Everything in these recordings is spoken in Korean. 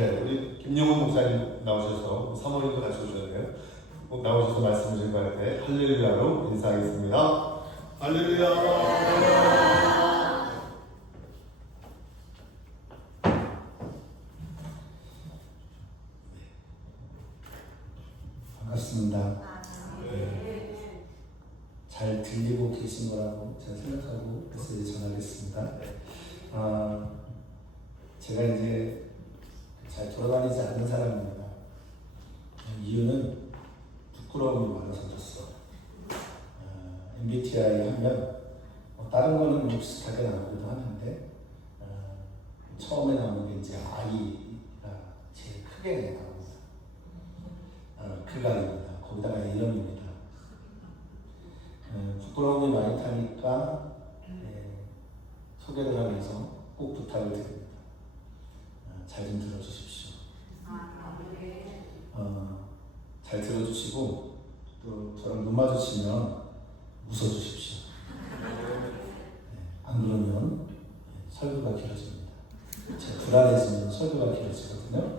우리 김용훈 목사님 나오셔서 사모님도 같이 오셨네요. 나오셔서 말씀을 전할 때 할렐루야로 인사하겠습니다. 할렐루야. 반갑습니다. 잘 들리고 계신 거라고 제가 생각하고 메시지 전하겠습니다. 제가 이제 잘 돌아다니지 않는 사람입니다. 이유는 부끄러움이 많아서 그렇습니다. MBTI 하면 다른 거는 비슷하게 나오기도 하는데 처음에 나오는 게 이제 I가 제일 크게 나옵니다. 그간입니다. 거기다가 이름입니다. 부끄러움이 많이 타니까 소개를 하면서 꼭 부탁을 드립니다. 잘 좀 들어주십시오. 잘 들어주시고 또 저랑 눈 마주치면 웃어주십시오. 안 그러면 설교가 길어집니다. 제가 불안해지면 설교가 길어지거든요.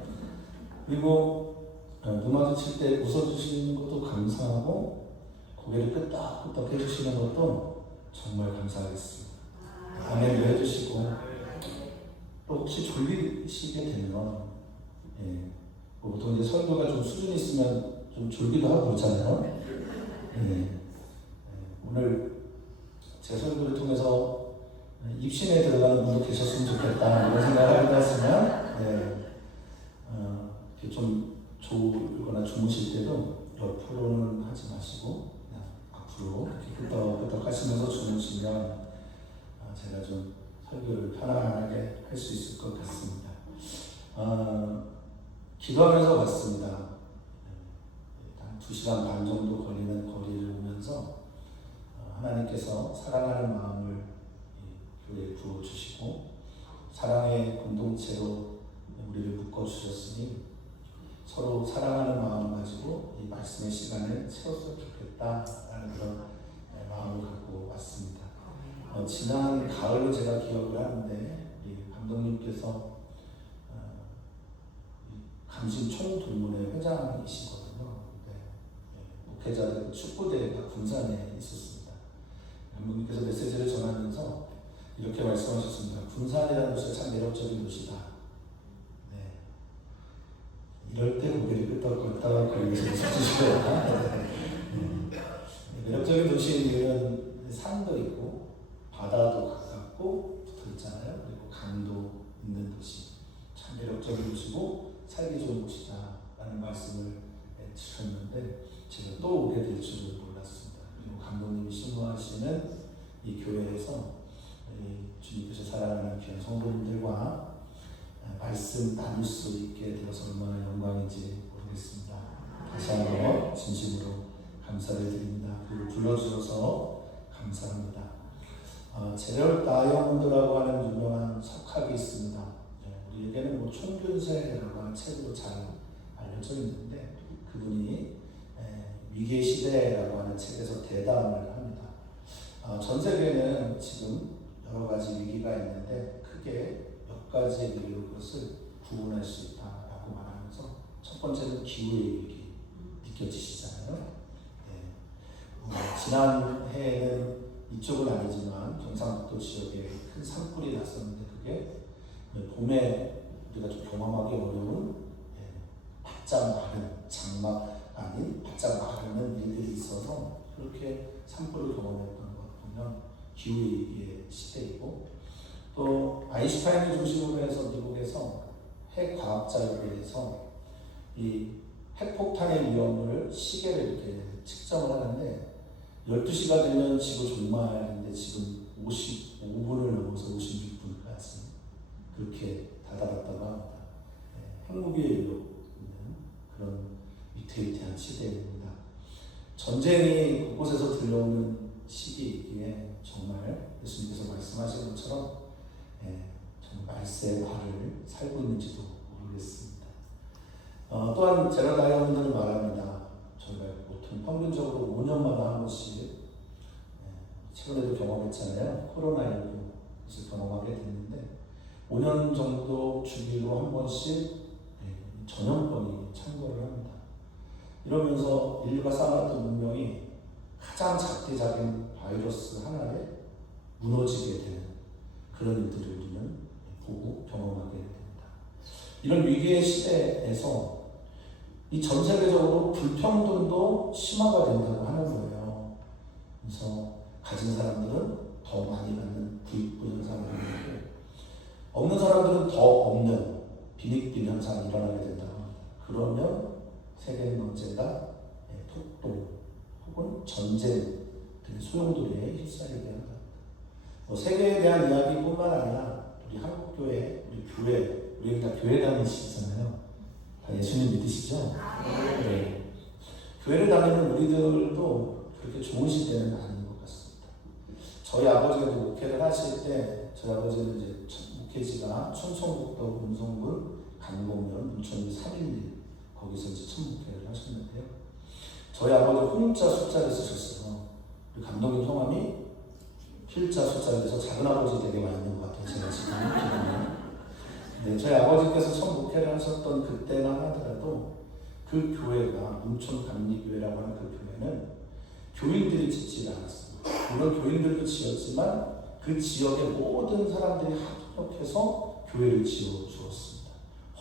그리고 눈 마주칠 때 웃어주시는 것도 감사하고 고개를 끄덕끄덕 해주시는 것도 정말 감사하겠습니다. 아멘도 해주시고 또 혹시 졸리시게 되면 보통 이제 설교가 좀 수준이 있으면 좀 졸기도 하고 그렇잖아요. 오늘 제 설교를 통해서 입신에 들어가는 분도 계셨으면 좋겠다 이런 생각을 하기도 했으면 좀 졸거나 주무실 때도 옆으로는 하지 마시고 그냥 앞으로 이렇게 끄덕끄덕 하시면서 주무시면 제가 좀 설교를 편안하게 할 수 있을 것 같습니다. 기도하면서 왔습니다. 한 2시간 반 정도 걸리는 거리를 오면서 하나님께서 사랑하는 마음을 교회에 부어주시고 사랑의 공동체로 우리를 묶어주셨으니 서로 사랑하는 마음 가지고 이 말씀의 시간을 채웠으면 좋겠다라는 그런 마음을 갖고 왔습니다. 지난 가을로 제가 기억을 하는데 감독님께서 감신 총동문회 회장이시거든요. 목회자들 축구대회가 군산에 있었습니다. 감독님께서 메시지를 전하면서 이렇게 말씀하셨습니다. 군산이라는 도시가 참 매력적인 도시다. 이럴 때 고개를 끄덕끄덕 거리면서 웃어주시고요. 매력적인 도시인 이유는 산도 있고 바다도 가깝고 붙어있잖아요. 그리고 강도 있는 도시. 참 매력적인 도시고 살기 좋은 곳이다라는 말씀을 주셨는데 제가 또 오게 될 줄을 몰랐습니다. 그리고 감독님이 신고하시는 이 교회에서 주님께서 사랑하는 귀한 성도님들과 말씀 나눌 수 있게 되어서 얼마나 영광인지 모르겠습니다. 다시 한번 진심으로 감사를 드립니다. 그리고 불러주셔서 감사합니다. 제럴 다이아몬드라고 하는 유명한 석학이 있습니다. 우리에게는 총균세라고 하는 책으로 잘 알려져 있는데 그분이 위기의 시대라고 하는 책에서 대담을 합니다. 전 세계는 지금 여러 가지 위기가 있는데 크게 몇 가지의 위기로 그것을 구분할 수 있다라고 말하면서 첫 번째는 기후의 위기 느껴지시잖아요. 지난 해에는 이쪽은 아니지만 경상북도 지역에 큰 산불이 났었는데 그게 봄에 우리가 좀 경험하기 어려운 바짝 마른 장막 아닌 바짝 마르는 일들이 있어서 그렇게 산불을 경험했던 것 보면 기후위기의 시대이고 또 아인슈타인을 중심으로 해서 미국에서 핵과학자협회에서 이 핵폭탄의 위험을 시계를 이렇게 측정을 하는데 12시가 되면 지구 종말인데 지금 55분을 넘어서 56분까지 그렇게 다다랐다고 합니다. 핵무기에 이르고 있는 그런 위태위태한 시대입니다. 전쟁이 곳곳에서 들려오는 시기이기에 정말 예수님께서 말씀하신 것처럼 정말 말세의 말을 살고 있는지도 모르겠습니다. 또한 제가 다이아몬드는 말합니다. 저희가 보통 평균적으로 5년마다 한 번씩 최근에도 경험했잖아요. 코로나19를 경험하게 됐는데 5년 정도 주기로 한 번씩 전염병이 창궐을 합니다. 이러면서 인류가 쌓아놨던 문명이 가장 작디 작은 바이러스 하나에 무너지게 되는 그런 일들을 우리는 보고 경험하게 됩니다. 이런 위기의 시대에서 이 전 세계적으로 불평등도 심화가 된다고 하는 거예요. 그래서 가진 사람들은 더 많이 받는 부익부 현상이 일어나고 없는 사람들은 더 없는 빈익빈 현상이 일어나게 된다고 합니다. 그러면 세계는 언젠가 폭동 혹은 전쟁 등 소용돌이에 휩싸이게 한다. 세계에 대한 이야기뿐만 아니라 우리 한국교회, 우리 교회, 우리 다 교회 다니시잖아요. 다 예수님 믿으시죠? 네. 교회를 다니는 우리들도 그렇게 좋은 시대는 아닌 것 같습니다. 저희 아버지가 목회를 하실 때 저희 아버지는 이제 목회지가 충청북도 음성군 강곡면 문천리 311 거기서 이제 첫 목회를 하셨는데요. 저희 아버지 홍자 숫자를 쓰셨어요. 우리 감독님 성함이 필자 숫자에서 작은 아버지 되게 많이 있는 것 같아요. 제가 지금 기분이. 네, 저희 아버지께서 첫 목회를 하셨던 그때만 하더라도 그 교회가 문촌 감리교회라고 하는 그 교회는 교인들이 짓지 않았습니다. 물론 교인들도 지었지만 그 지역의 모든 사람들이 합력해서 교회를 지어 주었습니다.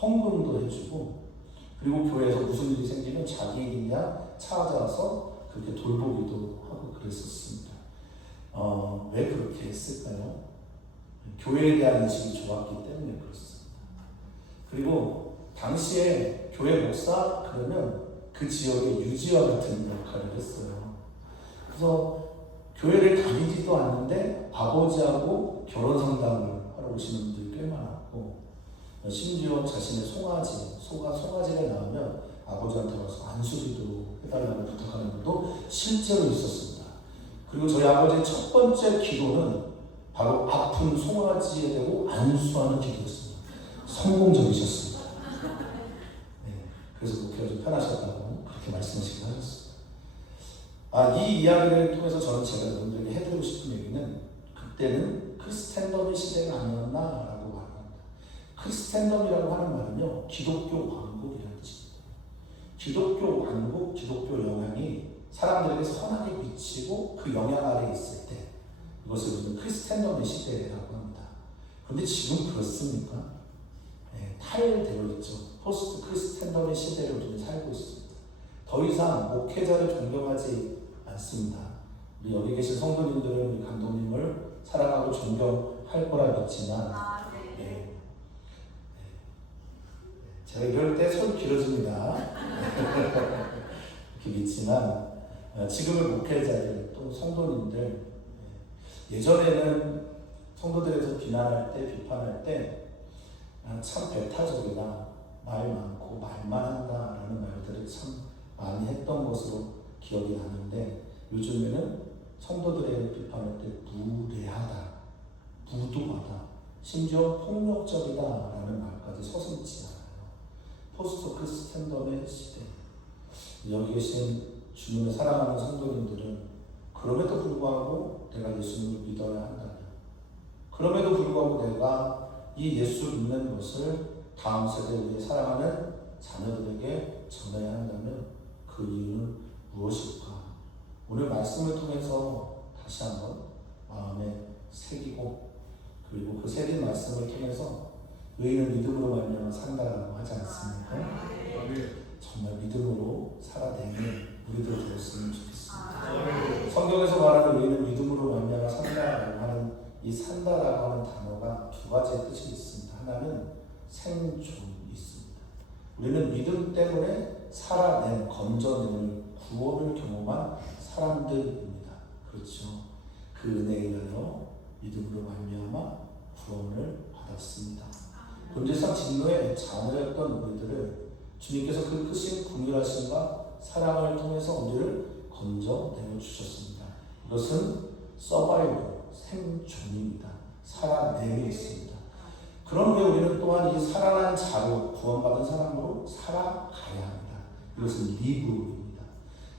헌금도 해주고 그리고 교회에서 무슨 일이 생기면 자기 일이냐 찾아와서 그렇게 돌보기도 하고 그랬었습니다. 왜 그렇게 했을까요? 교회에 대한 인식이 좋았기 때문에 그렇습니다. 그리고 당시에 교회 목사 그러면 그 지역의 유지와 같은 역할을 했어요. 그래서 교회를 다니지도 않는데 아버지하고 결혼 상담을 하러 오시는 분들이 꽤 많았고 심지어 자신의 송아지가 나오면 아버지한테 와서 안수기도 해달라고 부탁하는 분도 실제로 있었습니다. 그리고 저희 아버지의 첫 번째 기도는 바로 아픈 송아지에 대고 안수하는 기도였습니다. 성공적이셨습니다. 네, 그래서 목회가 좀 편하셨다고 그렇게 말씀하시긴 하셨습니다. 이 이야기를 통해서 저는 제가 여러분들에게 해드리고 싶은 얘기는 그때는 크리스텐덤의 시대가 아니었나라고 말합니다. 크리스텐덤이라고 하는 말은요, 기독교 왕국이라는 뜻입니다. 기독교 왕국, 기독교 영향이 사람들에게 선하게 미치고 그 영향 아래에 있을 때 이것을 우리는 크리스텐덤의 시대라고 합니다. 그런데 지금 그렇습니까? 네, 탈되어 있죠. 포스트 크리스텐덤의 시대를 우리는 살고 있습니다. 더 이상 목회자를 존경하지 않습니다. 우리 여기 계신 성도님들은 우리 감독님을 사랑하고 존경할 거라 믿지만 네. 제가 이럴 때 손 길어집니다. 이렇게 믿지만 지금의 목회자들 또 성도님들 예전에는 성도들에서 비난할 때 비판할 때 참 배타적이다, 말 많고 말만 한다라는 말들을 참 많이 했던 것으로 기억이 나는데 요즘에는 성도들의 비판할 때 무례하다, 무도하다, 심지어 폭력적이다라는 말까지 서슴지 않아요. 포스트 크리스텐덤의 시대. 여기 계신 주님을 사랑하는 성도님들은 그럼에도 불구하고 내가 예수님을 믿어야 한다면, 그럼에도 불구하고 내가 이 예수 믿는 것을 다음 세대 우리 사랑하는 자녀들에게 전해야 한다면 그 이유는 무엇일까? 오늘 말씀을 통해서 다시 한번 마음에 새기고 그리고 그 새긴 말씀을 통해서 의인은 믿음으로 말미암아 산다라고 하지 않습니까? 정말 믿음으로 살아내는 우리들 되었으면 좋겠습니다. 성경에서 말하는 의인은 믿음으로 말미암아 산다라고 하는 이 산다라고 하는 단어가 두 가지의 뜻이 있습니다. 하나는 생존이 있습니다. 우리는 믿음 때문에 살아낸, 건져내는 구원을 경험한 사람들입니다. 그렇죠. 그 은혜에 의하여 믿음으로 말미암아 구원을 받았습니다. 본질상 진노의 자녀였던 우리들을 주님께서 그 크신 긍휼하심과 사랑을 통해서 우리를 건져내어 주셨습니다. 이것은 서바이벌, 생존입니다. 살아내고 있습니다. 그런데 우리는 또한 이 살아난 자로 구원받은 사람으로 살아가야 합니다. 이것은 리브입니다.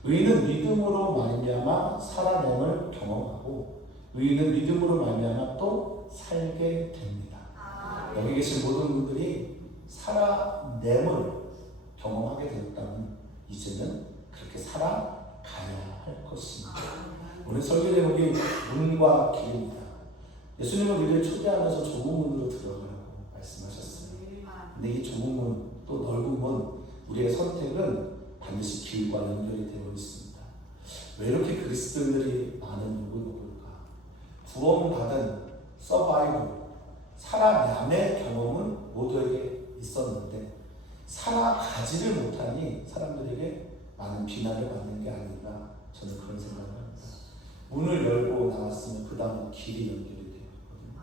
의인은 믿음으로 말미암아 살아냄을 경험하고 의인은 믿음으로 말미암아 또 살게 됩니다. 여기 계신 모든 분들이 살아냄을 경험하게 되었다면 이제는 그렇게 살아가야 할 것입니다. 오늘 설교 제목이 문과 길입니다. 예수님은 우리를 초대하면서 좁은 문으로 들어가라고 말씀하셨어요. 근데 이 좁은 문, 또 넓은 문, 우리의 선택은 반드시 길과 연결이 되어 있습니다. 왜 이렇게 그리스도인들이 많은 욕을 먹을까? 구원받은 서바이벌, 살아남의 경험은 모두에게 있었는데 살아가지를 못하니 사람들에게 많은 비난을 받는 게 아닌가, 저는 그런 생각을 합니다. 문을 열고 나왔으면 그 다음은 길이 연결이 되어 있거든요.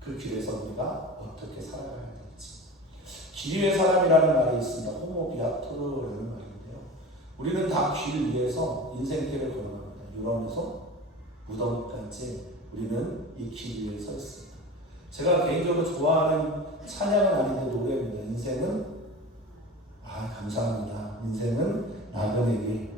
그 길에서 우리가 어떻게 살아가야 될지. 길의 사람이라는 말이 있습니다. 호모 비아토르라는 말인데요. 우리는 다 길 위에서 인생길을 걸어갑니다. 유럽에서 무덤까지 우리는 이 길 위에 서 있습니다. 제가 개인적으로 좋아하는 찬양은 아닌데 노래입니다. 인생은 감사합니다. 인생은 나그네길.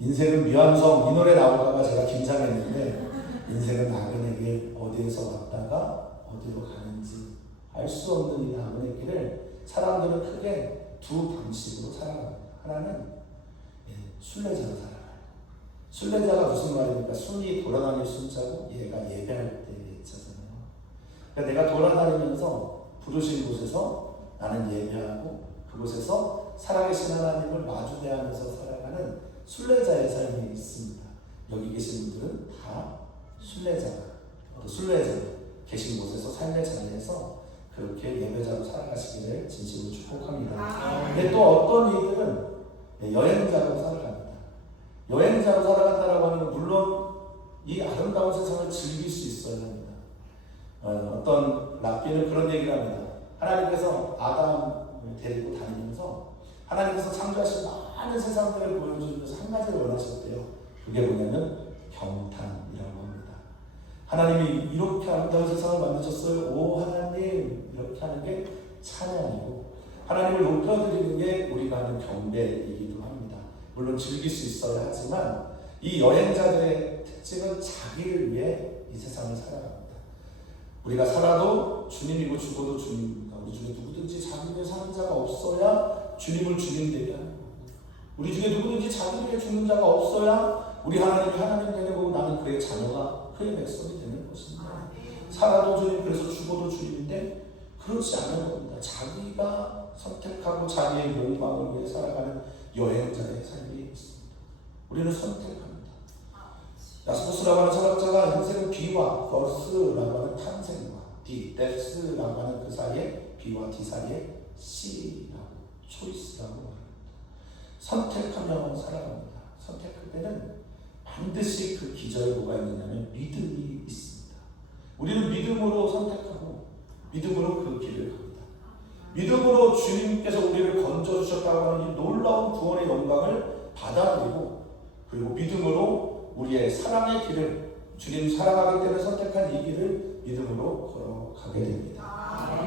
인생은 미완성. 이 노래 나올까봐 제가 긴장했는데 인생은 나그네길. 어디에서 왔다가 어디로 가는지 알 수 없는 이 나그네길을 사람들은 크게 두 방식으로 살아갑니다. 하나는 순례자로 살아가요. 순례자가 무슨 말입니까? 순이 돌아다닐 순자고 얘가 예배할 때 예자잖아요. 그러니까 내가 돌아다니면서 부르신 곳에서 나는 예배하고 그곳에서 살아계신 하나님을 마주대하면서 살아가는 순례자의 삶이 있습니다. 여기 계신 분들은 다 순례자 계신 곳에서 삶의 자리에서 그렇게 예배자로 살아가시기를 진심으로 축복합니다. 근데 또 어떤 이들은 여행자로 살아갑니다. 여행자로 살아간다라고 하면 물론 이 아름다운 세상을 즐길 수 있어야 합니다. 어떤 랍비는 그런 얘기를 합니다. 하나님께서 아담을 데리고 다니면서 하나님께서 창조하신 많은 세상들을 보여주면서 한 가지를 원하셨대요. 그게 뭐냐면 경탄이라고 합니다. 하나님이 이렇게 아름다운 세상을 만드셨어요. 오 하나님, 이렇게 하는 게 찬양이고 하나님을 높여드리는 게 우리가 하는 경배이기도 합니다. 물론 즐길 수 있어야 하지만 이 여행자들의 특징은 자기를 위해 이 세상을 살아갑니다. 우리가 살아도 주님이고 죽어도 주님입니다. 우리 중에 누구든지 자기 위해 사는 자가 없어야 주님을 주님 되게 하는 거고, 우리 중에 누구든지 자기 위해 죽는 자가 없어야 우리 하나님이 하나님 되는 거고 나는 그의 자녀가 그의 백성이 되는 것입니다. 살아도 주님, 그래서 죽어도 주님인데 그렇지 않은 겁니다. 자기가 선택하고 자기의 욕망을 위해 살아가는 여행자의 삶이 있습니다. 우리는 선택합니다. 야스포스라고 하는 철학자가 인생은 B와 버스라고 하는 탄생과 D, 데스라고 하는 그 사이에 B와 D 사이에 C라고, 초이스라고 말합니다. 선택하며 살아갑니다. 선택할 때는 반드시 그 기저에 뭐가 있느냐면 믿음이 있습니다. 우리는 믿음으로 선택하고 믿음으로 그 길을 갑니다. 믿음으로 주님께서 우리를 건져주셨다고 하는 이 놀라운 구원의 영광을 받아들이고, 그리고 믿음으로 우리의 사랑의 길을, 주님 사랑하기 때문에 선택한 이 길을 믿음으로 걸어가게 됩니다.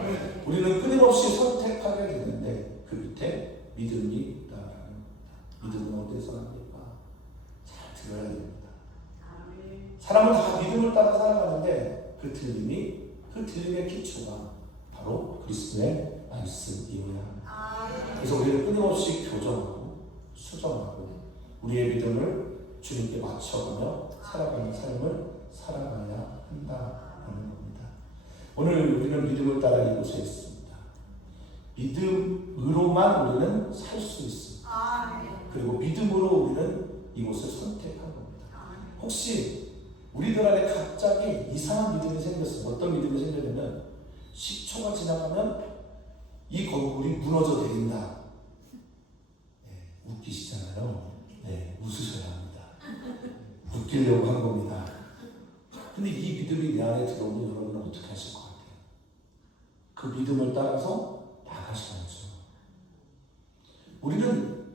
우리는 끊임없이 선택하게 되는데 그 밑에 믿음이 있다라는 겁니다. 믿음은 어디에서 납니까? 잘 들어야 됩니다. 사람은 다 믿음을 따라 살아가는데 그 들림의 기초가 바로 그리스도의 말씀이어야 합니다. 그래서 우리는 끊임없이 교정하고 수정하고 우리의 믿음을 주님께 맞춰가며 살아가는 삶을 살아가야 한다는 겁니다. 오늘 우리는 믿음을 따라 이곳에 있습니다. 믿음으로만 우리는 살 수 있습니다. 그리고 믿음으로 우리는 이곳을 선택한 겁니다. 혹시 우리들 안에 갑자기 이상한 믿음이 생겼어요. 어떤 믿음이 생겼냐면 10초가 지나가면 이 건물이 무너져 내린다. 웃기시잖아요. 웃으셔야 합니다. 웃기려고 한 겁니다. 근데 이 믿음이 내 안에 들어오면 여러분은 어떻게 하실 것 같아요? 그 믿음을 따라서 나가셔야죠. 우리는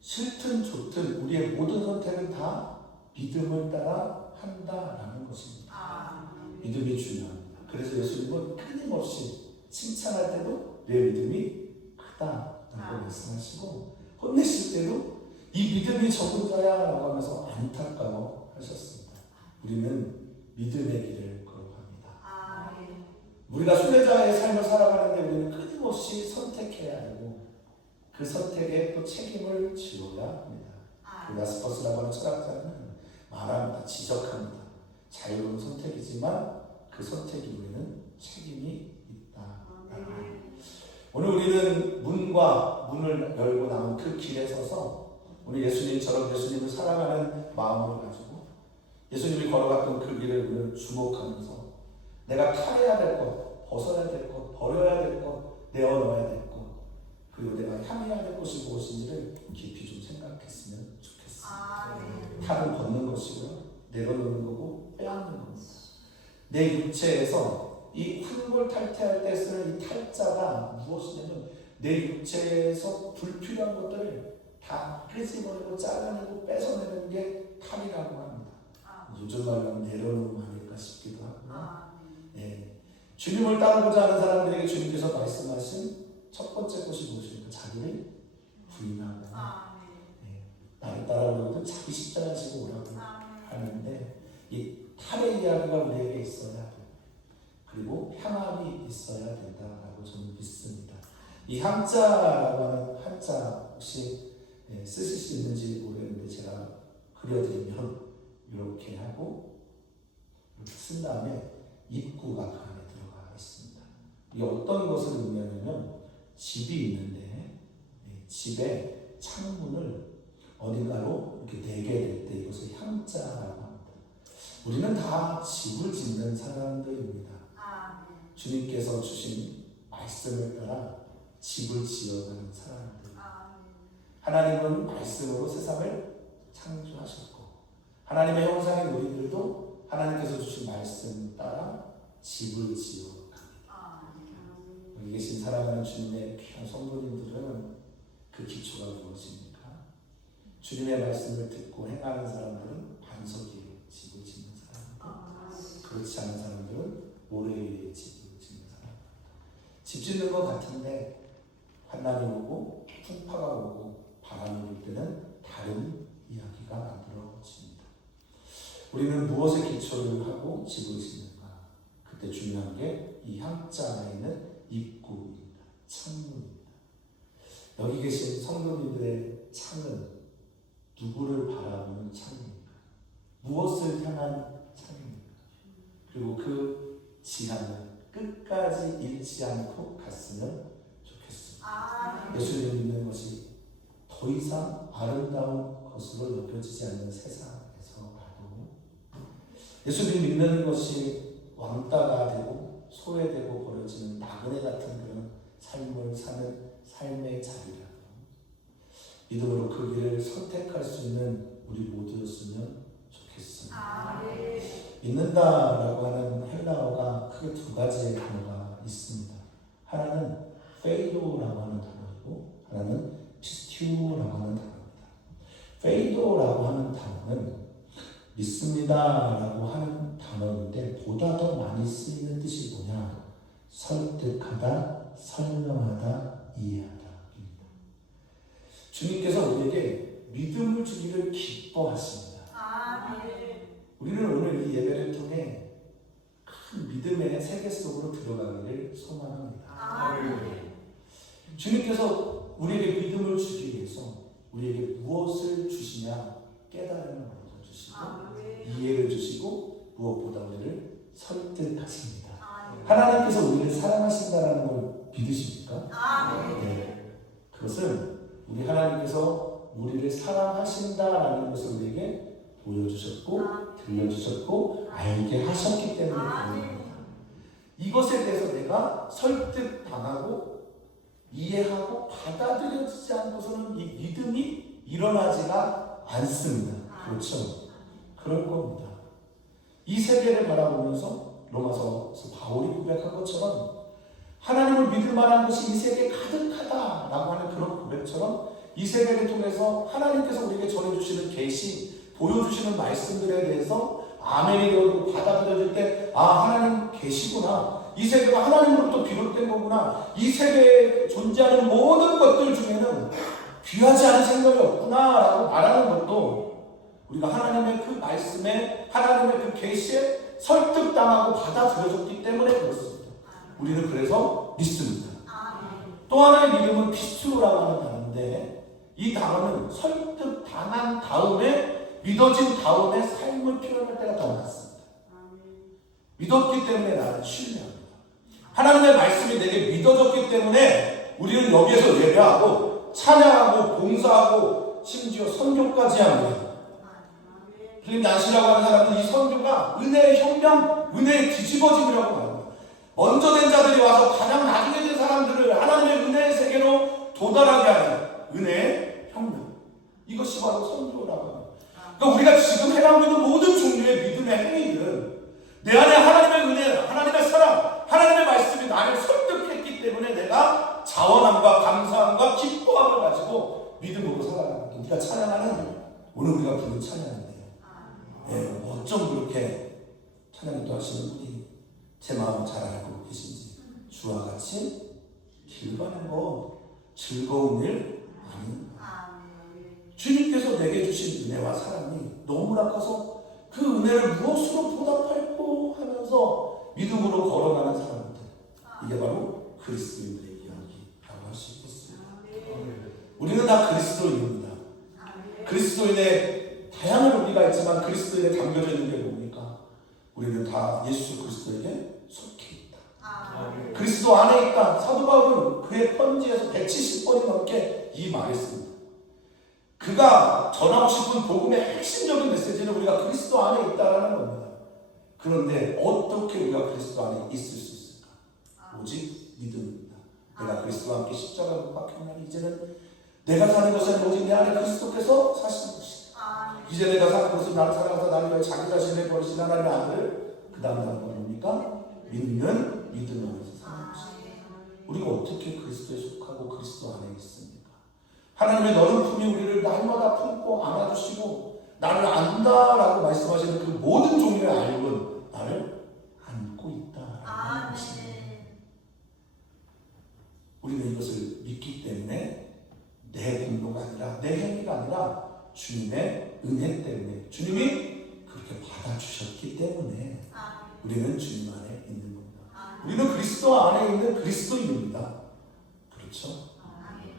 싫든 좋든 우리의 모든 선택은 다 믿음을 따라 한다라는 것입니다. 믿음이 중요합니다. 그래서 예수님은 끊임없이 칭찬할 때도 내 믿음이 크다라고 말씀하시고, 혼내실 때도 이 믿음이 적은 자야 라고 하면서 안타까워 하셨습니다. 우리는 믿음의 길을 걸어갑니다. 우리가 순례자의 삶을 살아가는데 우리는 끊임없이 선택해야 하고 그 선택에 또 책임을 지어야 합니다. 야스퍼스라고 하는 철학자는 말합니다. 지적합니다. 자유로운 선택이지만 그 선택 이후에는 책임이 있다. 오늘 우리는 문을 열고 나온 그 길에 서서 오늘 예수님처럼 예수님을 사랑하는 마음을 가지고 예수님이 걸어갔던 그 길을 우리는 주목하면서 내가 탈해야 될 것, 벗어야 될 것, 버려야 될 것, 내어놓아야 될 것, 그리고 내가 향해야 될 것이 무엇인지를 깊이 좀 생각했으면 좋겠습니다. 탈은 벗는 것이고요, 내려놓는 거고 빼앗는 겁니다. 내 육체에서 이 환골탈태할 때 쓰는 이 탈자가 무엇이냐면 내 육체에서 불필요한 것들을 다 끄집어내고 잘라내고 뺏어내는 게 탈이라고 합니다. 요즘 말로 하면 내려놓으면 아닐까 싶기도 하고요. 주님을 따르고자 하는 사람들에게 주님께서 말씀하신 첫 번째 것이 무엇입니까? 자기를 부인하고 나를 따라오려거든 자기 십자가 지고 오라고 하는데 이 탈의 이야기가 우리에게 있어야 돼요. 그리고 향함이 있어야 된다라고 저는 믿습니다. 이 향자라고 하는 한자 혹시 쓰실 수 있는지 모르겠는데 제가 그려드리면 이렇게 하고 이렇게 쓴 다음에 입구가 그 안에 들어가 있습니다. 이게 어떤 것을 의미하냐면 집이 있는데 집에 창문을 어딘가로 이렇게 내게 될 때 이것을 향자라고 합니다. 우리는 다 집을 짓는 사람들입니다. 주님께서 주신 말씀을 따라 집을 지어가는 사람들. 하나님은 말씀으로 세상을 창조하셨고 하나님의 형상의 우리들도 하나님께서 주신 말씀 따라 집을 지어갑니다. 여기 계신 사랑하는 주님의 귀한 성도님들은 그 기초가 무엇입니까? 주님의 말씀을 듣고 행하는 사람들은 반석 위에 집을 짓는 사람이고 그렇지 않은 사람들은 모래 위에 집을 짓는 사람입니다. 집 짓는 것 같은데 환난이 오고 풍파가 오고 바람이 불 때는 다른 이야기가 만들어집니다. 우리는 무엇에 기초를 하고 집을 짓는가? 그때 중요한 게 이 향자에 있는 입구입니다. 창문입니다. 여기 계신 성도님들의 창은 누구를 바라보는 창입니까? 무엇을 향한 창입니까? 그리고 그 지향을 끝까지 잃지 않고 갔으면 좋겠습니다. 예수님을 믿는 것이 더 이상 아름다운 것으로 여겨지지 않는 세상에서 봐도 예수님 믿는 것이 왕따가 되고 소외되고 버려지는 나그네 같은 그런 삶을 사는 삶의 자리라도 믿음으로 그 길을 선택할 수 있는 우리 모두였으면 좋겠습니다. 믿는다라고 하는 헬라어가 크게 두 가지의 단어가 있습니다. 하나는 페이도라고 하는 단어이고 하나는 피스티오라고 하는 단어입니다. 페이도라고 하는 단어는 믿습니다라고 하는 단어인데 보다 더 많이 쓰이는 뜻이 뭐냐? 설득하다, 설명하다, 이해하다입니다. 주님께서 우리에게 믿음을 주기를 기뻐하십니다. 우리는 오늘 이 예배를 통해 큰 믿음의 세계 속으로 들어가기를 소망합니다. 주님께서 우리에게 믿음을 주기 위해서 우리에게 무엇을 주시냐? 깨달음을 얻어주시고 이해를 주시고 무엇보다 우리를 설득하십니다. 하나님께서 우리를 사랑하신다는 걸 믿으십니까? 네. 그것은 우리 하나님께서 우리를 사랑하신다라는 것을 우리에게 보여주셨고 들려주셨고 알게 하셨기 때문에 그런 겁니다. 이것에 대해서 내가 설득당하고 이해하고 받아들여지지 않고서는 이 믿음이 일어나지가 않습니다. 그렇죠? 그럴 겁니다. 이 세계를 바라보면서 로마서에서 바울이 고백한 것처럼 하나님을 믿을 만한 것이 이 세계에 가득하다라고 하는 그런 고백처럼 이 세계를 통해서 하나님께서 우리에게 전해주시는 계시, 보여주시는 말씀들에 대해서 아멘이 되어도 받아들여질 때 하나님 계시구나. 이 세계가 하나님으로부터 비롯된 거구나. 이 세계에 존재하는 모든 것들 중에는 귀하지 않은 생각이 없구나라고 말하는 것도 우리가 하나님의 그 말씀에 하나님의 그 계시에 설득당하고 받아들여졌기 때문에 그렇습니다. 우리는 그래서 믿습니다. 또 하나의 믿음은 피스토라고 하는 단어인데 이 단어는 설득당한 다음에, 믿어진 다음에 삶을 표현할 때가 더 많습니다. 믿었기 때문에 나는 신뢰합니다. 하나님의 말씀이 내게 믿어졌기 때문에 우리는 여기에서 예배하고 찬양하고 봉사하고 심지어 선교까지 합니다. 필립 난시라고 하는 사람은 이 선교가 은혜의 혁명, 은혜의 뒤집어짐이라고 말합니다. 먼저 된 자들이 와서 가장 나중에 된 사람들을 하나님의 은혜의 세계로 도달하게 하는 은혜의 혁명. 이것이 바로 선교라고 합니다. 그러니까 우리가 지금 해가고 있는 모든 종류의 믿음의 행위들은 내 안에 하나님의 은혜, 하나님의 사랑, 하나님의 말씀이 나를 설득했기 때문에 내가 자원함과 감사함과 기뻐함을 가지고 믿음으로 살아갑니다. 우리가 찬양하는, 오늘 우리가 부른 찬양인데요. 예, 어쩜 그렇게 찬양도 하시는 분이 제 마음을 잘 알고 계신지. 주와 같이 길 가는 거 즐거운 일 아닙니다. 주님께서 내게 주신 은혜와 사랑이 너무나 커서 그 은혜를 무엇으로 보답할고 하면서 믿음으로 걸어가는 사람들, 이게 바로 그리스도인들의 이야기라고 할 수 있겠습니다. 우리는 다 그리스도인입니다. 그리스도인의 다양한 의미가 있지만 그리스도인에 담겨져 있는 게 뭡니까? 우리는 다 예수 그리스도에게 속해 있다. 그리스도 안에 있다. 사도 바울은 그의 편지에서 170번이 넘게 이 말을 씁니다. 그가 전하고 싶은 복음의 핵심적인 메시지는 우리가 그리스도 안에 있다라는 겁니다. 그런데 어떻게 우리가 그리스도 안에 있을 수 있을까? 오직 믿음입니다. 내가 그리스도와 함께 십자가를 못 박혔나니 이제는 내가 사는 것은 오직 내 안에 그리스도께서 사시는 것이다. 이제 내가 사는 것은 나를 사랑하사 나를 위해 자기 자신을 버리신 하나님의 아들, 그 다음 나는 뭡니까? 믿는 믿음 안에서 사는 것입니다. 우리가 어떻게 그리스도에 속하고 그리스도 안에 있습니까? 하나님의 너른 품이 우리를 날마다 품고 안아주시고 나를 안다라고 말씀하시는 그 모든 종류의 알고 나를 안고 있다라는 것입니다. 우리는 이것을 믿기 때문에 내 공로가 아니라 내 행위가 아니라 주님의 은혜 때문에, 주님이 그렇게 받아주셨기 때문에 우리는 주님 안에 있는 겁니다. 우리는 그리스도 안에 있는 그리스도인입니다. 그렇죠?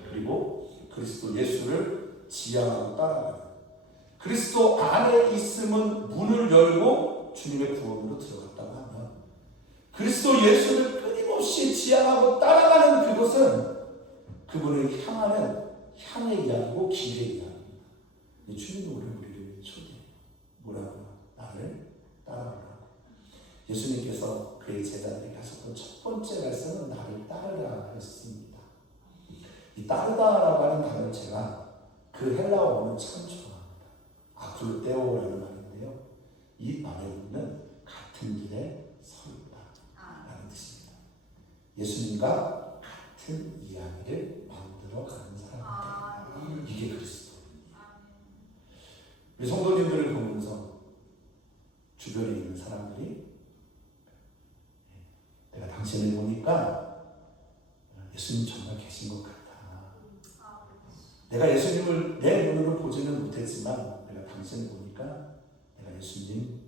그리고 그리스도 예수를 지향하고 따라가는, 그리스도 안에 있음은 문을 열고 주님의 구원으로 들어갔다고 하면, 그리스도 예수를 끊임없이 지향하고 따라가는 그것은 그분을 향하는 향의 이야기고 길의 이야기입니다. 주님은 오늘 우리를 초대해요. 뭐라고요? 나를 따라오라고. 예수님께서 그의 제자들에게 하셨던 첫 번째 말씀은 나를 따르라 했습니다. 이 따르다라고 하는 단어를 제가 그 헬라어는 참 좋아합니다. 아클루테오라는 말인데요. 이 말의 의미는 같은 길에 서 있다라는 뜻입니다. 예수님과 같은 이야기를 만들어가는 사람입니다. 이게 그리스도. 우리 성도님들을 보면서 주변에 있는 사람들이 내가 당신을 보니까 예수님 정말 계신 것 같다. 내가 예수님을 내 눈으로 보지는 못했지만 내가 당신을 보니까 내가 예수님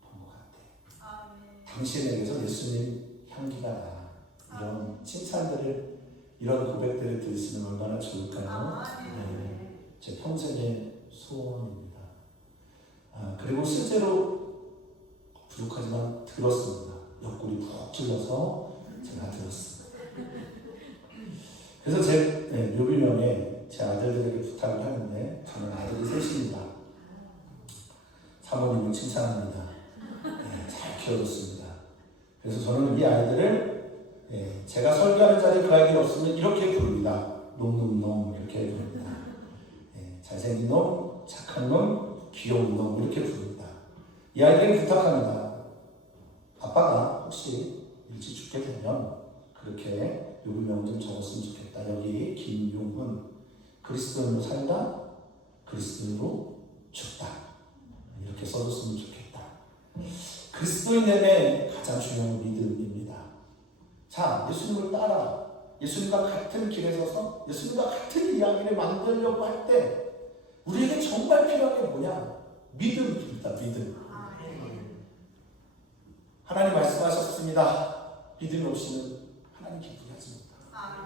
본 것 같아. 당신에게서 예수님 향기가 나. 이런 칭찬들을, 이런 고백들을 들으시면 얼마나 좋을까요? 네, 제 평생의 소원입니다. 그리고 실제로 부족하지만 들었습니다. 옆구리 푹 찔러서 제가 들었습니다. 그래서 제 묘비명에 제 아들들에게 부탁을 하는데, 저는 아들이 셋입니다. 사모님을 칭찬합니다. 잘 키워줬습니다. 그래서 저는 이 아이들을 제가 설교하는 자리에 그 아이들이 없으면 이렇게 부릅니다. 놈놈놈 이렇게 부릅니다. 잘생긴 놈, 착한 놈, 귀여운 놈 이렇게 부릅니다. 이 아이들에게 부탁합니다. 아빠가 혹시 일찍 죽게 되면 그렇게 요구명 좀 적었으면 좋겠다. 여기 김용훈, 그리스도인으로 살다, 그리스도인으로 죽다. 이렇게 써줬으면 좋겠다. 그리스도인의 가장 중요한 믿음입니다. 자, 예수님을 따라 예수님과 같은 길에 서서 예수님과 같은 이야기를 만들려고 할 때 우리에게 정말 필요한 게 뭐냐? 믿음입니다. 믿음. 하나님 말씀하셨습니다. 믿음 없이는 하나님 기쁘게 하지 못한다.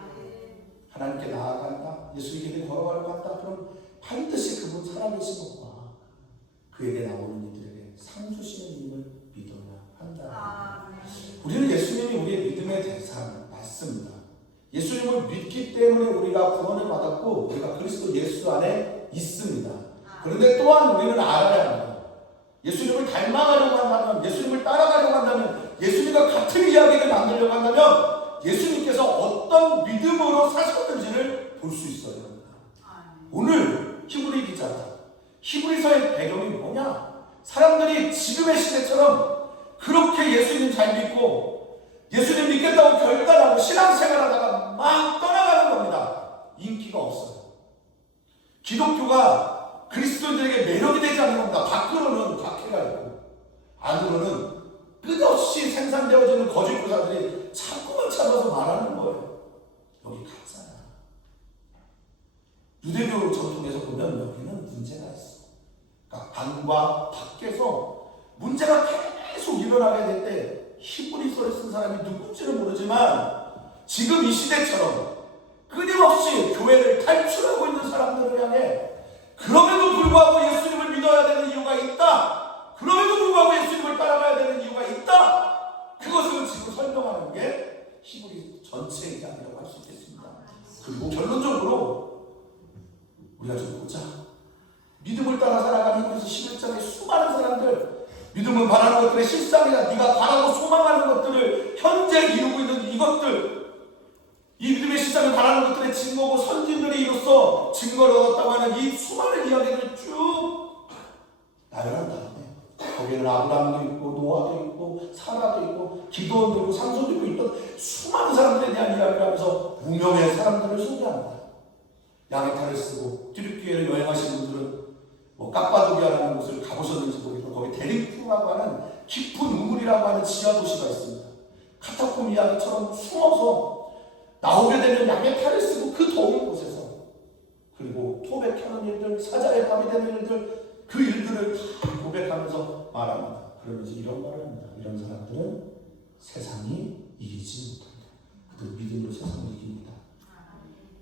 하나님께 나아간다. 예수의 길에 걸어가 걸어갈 것 같다. 그럼 반드시 그분 살아계신 것과 그에게 나오는 이들에게 상 주시는 이름을 믿어야 한다. 우리는 예수님이 우리의 믿음의 대상 맞습니다. 예수님을 믿기 때문에 우리가 구원을 받았고 우리가 그리스도 예수 안에 있습니다. 그런데 또한 우리는 알아야 합니다. 예수님을 닮아가려고 한다면, 예수님을 따라가려고 한다면, 예수님과 같은 이야기를 만들려고 한다면 예수님께서 어떤 믿음으로 사셨는지를 볼 수 있어야 합니다. 오늘 히브리 기자가 히브리서의 배경이 뭐냐? 사람들이 지금의 시대처럼 그렇게 예수님 잘 믿고 예수님 믿겠다고 결단하고 신앙생활하다가 막 떠나가는 겁니다. 인기가 없어요. 기독교가 그리스도인들에게 매력이 되지 않는 겁니다. 밖으로는 박해가 있고 안으로는 끝없이 생산되어지는 거짓 교사들이 자꾸만 찾아서 말하는 거예요. 여기 가짜야. 유대교 전통에서 보면 여기는 문제가 있어. 그러니까 안과 밖에서 문제가 계속 일어나게 될 때 히브리서를 쓴 사람이 누군지는 모르지만 지금 이 시대처럼 끊임없이 교회를 탈출하고 있는 사람들을 향해 그럼에도 불구하고 예수님을 믿어야 되는 이유가 있다. 그럼에도 불구하고 예수님을 따라가야 되는 이유가 있다. 그것을 지금 설명하는 게 히브리 전체의 이야기라고 할 수 있겠습니다. 그리고 결론적으로 우리가 좀 보자. 믿음을 따라 살아가는 히브리서 11장의 수많은 사람들, 믿음은 바라는 것들의 실상이다. 네가 바라고 소망하는 것들을 현재 이루고 있는 이것들, 이 믿음의 실상을 바라는 것들의 증거고 선진들이 이로써 증거를 얻었다고 하는 이 수많은 이야기를 쭉 나열한 다음에 거기에는 아브라함도 있고 노아도 있고 사라도 있고 기도원도 있고 삼손도 있고 있던 수많은 사람들에 대한 이야기를 하면서 무명의 사람들을 소개합니다. 양의 탈을 쓰고 튀르키예를 여행하신 분들은 뭐 까빠도기아라는 곳을 가보셨는지 모르겠고 거기 데리프라고 하는 깊은 우물이라고 하는 지하 도시가 있습니다. 카타콤 이야기처럼 숨어서 나오게 되면 양의 탈을 쓰고 그 더운 곳에서 그리고 토백 켜는 일들, 사자의 밥이 되는 일들, 그 일들을 다 고백하면서 말합니다. 그러면서 이런 말을 합니다. 이런 사람들은 세상이 이기지 못한다. 그들은 믿음으로 세상을 이깁니다.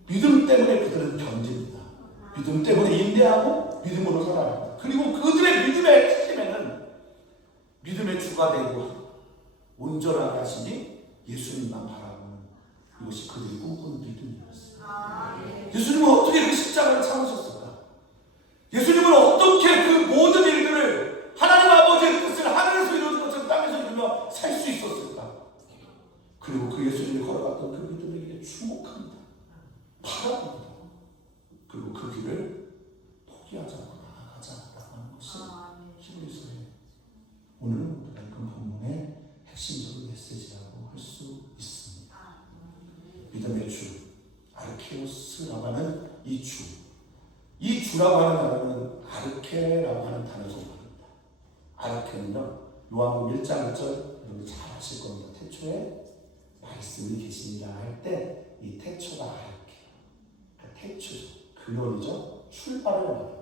믿음 때문에 그들은 견딥니다. 믿음 때문에 인내하고 믿음으로 살아갑니다. 그리고 그들의 믿음의 핵심에는 믿음의 주가 되고 온전하게 하시니 예수님만 바라보는 이것이 그들이 꿈꾸는 믿음이었어요. 예수님은 어떻게 그 십자가를 참으셨을까? 예수님은 어떻게 그 모든 일들을 하나님 아버지의 뜻을 하늘에서 이루어진 것처럼 땅에서 이루며 살 수 있었을까? 그리고 그 예수님이 걸어갔던 그 믿음의 길에 주목합니다. 바라봅니다. 그리고 그 길을 포기하지 않고 나아가자라고 하는 것이 히브리서의 오늘 우리가 읽은 본문의 핵심적인 메시지라고 할 수 있습니다. 믿음의 주, 아르케오스라고 하는 이 주. 이 주라고 하는 단어는 아르케라고 하는 단어에서 나옵니다. 아르케는요, 요한복음 1장 1절 여러분 잘 아실 겁니다. 태초에 말씀이 계시니라 할 때 이 태초가 아르케. 그러니까 태초죠. 근원이죠. 출발을 말합니다.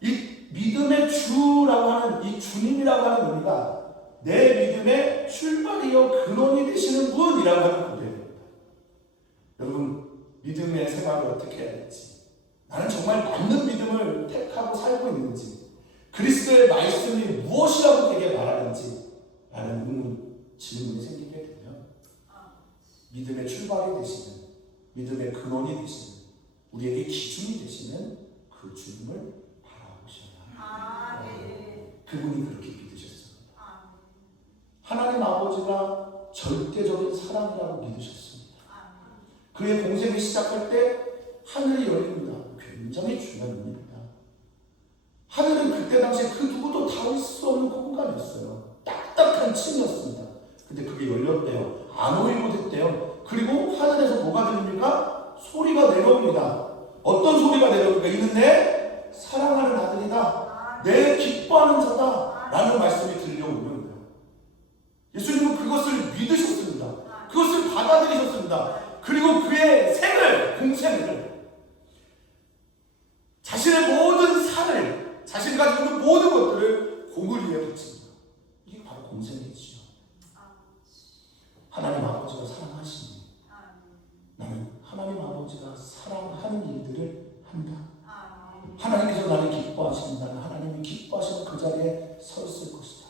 이 믿음의 주라고 하는 이 주님이라고 하는 우리가 내 믿음의 출발이요 근원이 되시는 분이라고 하는 고백입니다. 여러분 믿음의 생활을 어떻게 해야 될지, 나는 정말 맞는 믿음을 택하고 살고 있는지, 그리스도의 말씀이 무엇이라고 되게 말하는지 라는 의문, 질문이 생기게 되면 믿음의 출발이 되시는, 믿음의 근원이 되시는, 우리에게 기준이 되시는 그 주님을 바라보셔야 합니다. 그분이 그렇게 믿으셨습니다. 하나님 아버지가 절대적인 사랑이라고 믿으셨습니다. 그의 공생이 시작할 때 하늘이 열립니다. 굉장히 중요한 일입니다. 하늘은 그때 당시에 그 누구도 닿을 수 없는 공간이었어요. 딱딱한 층이었습니다. 근데 그게 열렸대요. 안오이고 됐대요. 그리고 하늘에서 뭐가 들립니까? 소리가 내려옵니다. 어떤 소리가 내려옵니까? 이는 내 사랑하는 아들이다. 내 기뻐하는 자다. 라는 말씀이 들려오는 거예요. 예수님은 그것을 믿으셨습니다. 그것을 받아들이셨습니다. 그리고 그의 생을, 공생을, 자신의 모든 살을, 자신이 가지고 있는 모든 것들을 공을 위해 바칩니다. 이게 바로 공생이지요. 하나님 아버지가 사랑하시니 나는 하나님 아버지가 사랑하시는 하는 일들을 한다. 하나님께서 나를 기뻐하신다면 하나님이 기뻐하시는 그 자리에 서 있을 것이다.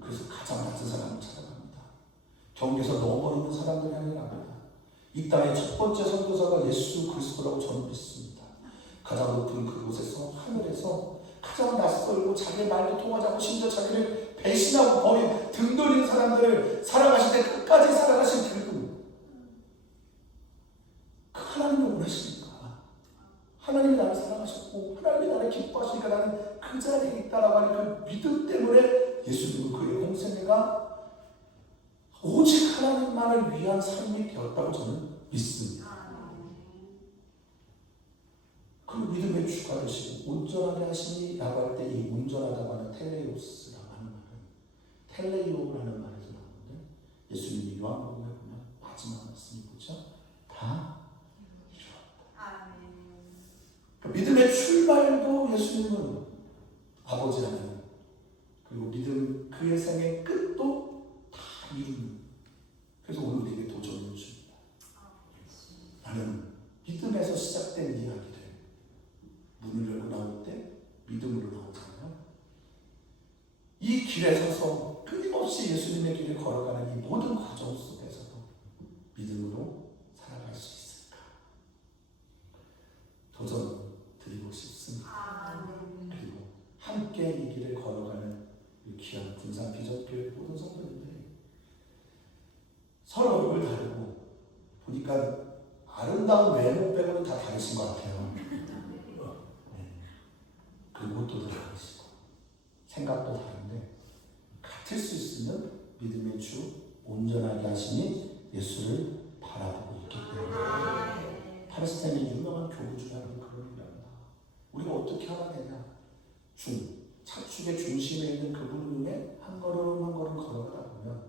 그래서 가장 낮은 사람을 찾아갑니다. 경계에서 넘어버리는 사람들이 아니랍니다. 이 땅의 첫 번째 선교사가 예수 그리스도라고 저는 믿습니다. 가장 높은 그곳에서 하늘에서 가장 낯설고 자기의 말도 통하지 않고 심지어 자기를 배신하고 버린 등 돌리는 사람들을 살아가실 때 끝까지 살아가신 그분, 그 하나님을 원하시니까 하나님이 나를 사랑하셨고 하나님이 나를 기뻐하시니까 나는 그 자리에 있다라고 하는 그 믿음 때문에 예수님은 그의 홍생애가 오직 하나님만을 위한 삶이 되었다고 저는 믿습니다. 그 믿음의 주가 되시고 온전하게 하시니라고 할 때 이 온전하다고 하는 텔레오스라고 하는 말은 텔레이오라는 말에서 나오는데 예수님이 요한복음에 보면 마지막 말씀이 뭐죠? 다 이루었다. 그 믿음의 출발도 예수님은 아버지라는, 그리고 믿음 그의 생의 끝도 다 이루는, 그래서 오늘 우리에게 도전을 줍니다. 나는 믿음에서 시작된 이야기를 문을 열고 나올 때 믿음으로 나오잖아요. 이 길에 서서 끊임없이 예수님의 길을 걸어가는 이 모든 과정 속에서도 믿음으로 살아갈 수 있을까? 도전 드리고 싶습니다. 그리고 함께 이 길을 걸어가는 이 귀한 군산 비전교회 모든 성도님들이 서로 얼굴 다르고 보니까 아름다운 외모 빼고는 다 다르신 것 같아요. 그리고 또 다르시고 생각도 다른데 같을 수 있으면 믿음의 주 온전하게 하시니 예수를 바라보고 있기 때문에 팔레스타인의 유명한 교구주라는 그런 의미입니다. 우리가 어떻게 하나 되냐? 차축의 중심에 있는 그분 눈에 한 걸음 한 걸음 걸어가다 보면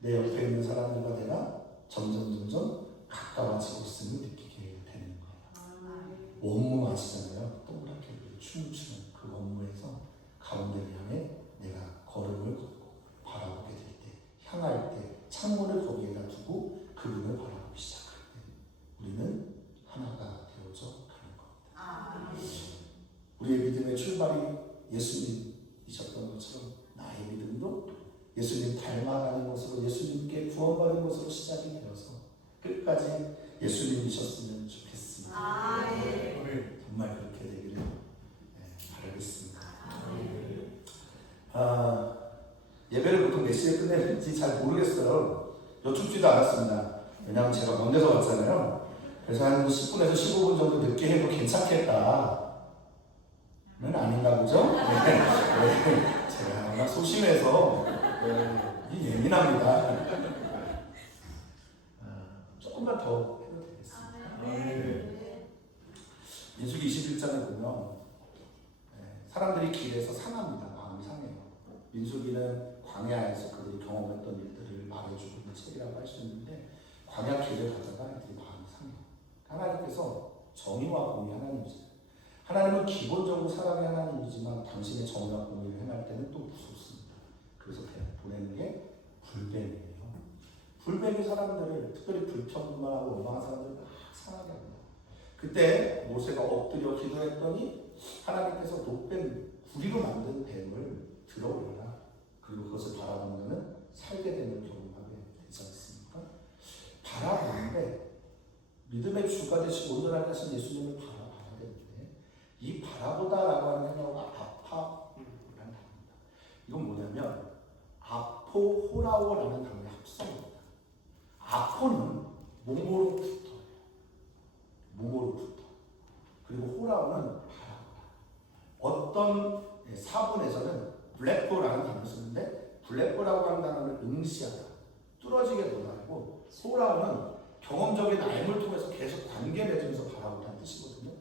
내 옆에 있는 사람들과 내가 점점 가까워지고 있음을 느끼게 되는 거예요. 원무 아시잖아요. 동그랗게 춤을 추는 그 원무에서 가운데를 향해 내가 걸음을 걷고 바라보게 될 때, 향할 때 창문을 거기에다 두고 그분을 바라보기 시작할 때 우리는 하나가 되어져 가는 겁니다. 우리의 믿음의 출발이 예수님이셨던 것처럼 나의 믿음도 예수님 닮아가는 것으로, 예수님께 구원받은 것으로 시작이 되어서 끝까지 예수님이셨으면 좋겠습니다. 정말 그렇게 되기를 바라겠습니다. 예배를 보통 몇 시에 끝내는지 잘 모르겠어요. 여쭙지도 않았습니다. 왜냐하면 제가 먼 데서 왔잖아요. 그래서 한 10분에서 15분 정도 늦게 해도 괜찮겠다. 는 아닌가 보죠? 네. 제가 아마 소심해서 예민합니다. 조금만 더 해도 되겠습니다. 민수기 21장에 보면 사람들이 길에서 상합니다. 마음이 상해요. 민수기는 광야에서 그들이 경험했던 일들을 말해주고 있는 책이라고 할 수 있는데 광야 길을 가다가 이들이 마음이 상해요. 하나님께서 정의와 공의 하나님이세요. 하나님은 기본적으로 사랑의 하나님이지만 당신의 정의와 공의를 행할 때는 또 무섭습니다. 그래서 보내는 게 불뱀이에요. 불뱀이 사람들을, 특별히 불평만하고 원망한 사람들을 막 상하게 합니다. 그때 모세가 엎드려 기도했더니 하나님께서 녹뱀, 구리로 만든 뱀을 들어올려라. 그리고 그것을 바라보면 살게 되는 경험하게 되지 않습니까? 바라보는데 믿음의 주가 되시고 온전하게 하신 예수님을 바라봐야 되는데 이 바라보다라고 하는 단어가 아파라는 단어입니다. 이건 뭐냐면 아포호라오라는 단어의 합성입니다. 아포는 몸으로 붙어요. 몸으로 붙어. 그리고 호라오는 바라보다. 어떤 사본에서는 블랙보라는 단어를 쓰는데 블랙보라고 하는 단어는 응시하다, 뚫어지게 보다고, 호라오는 경험적인 알물 통해서 계속 관계 맺으면서 바라보다는 뜻이거든요.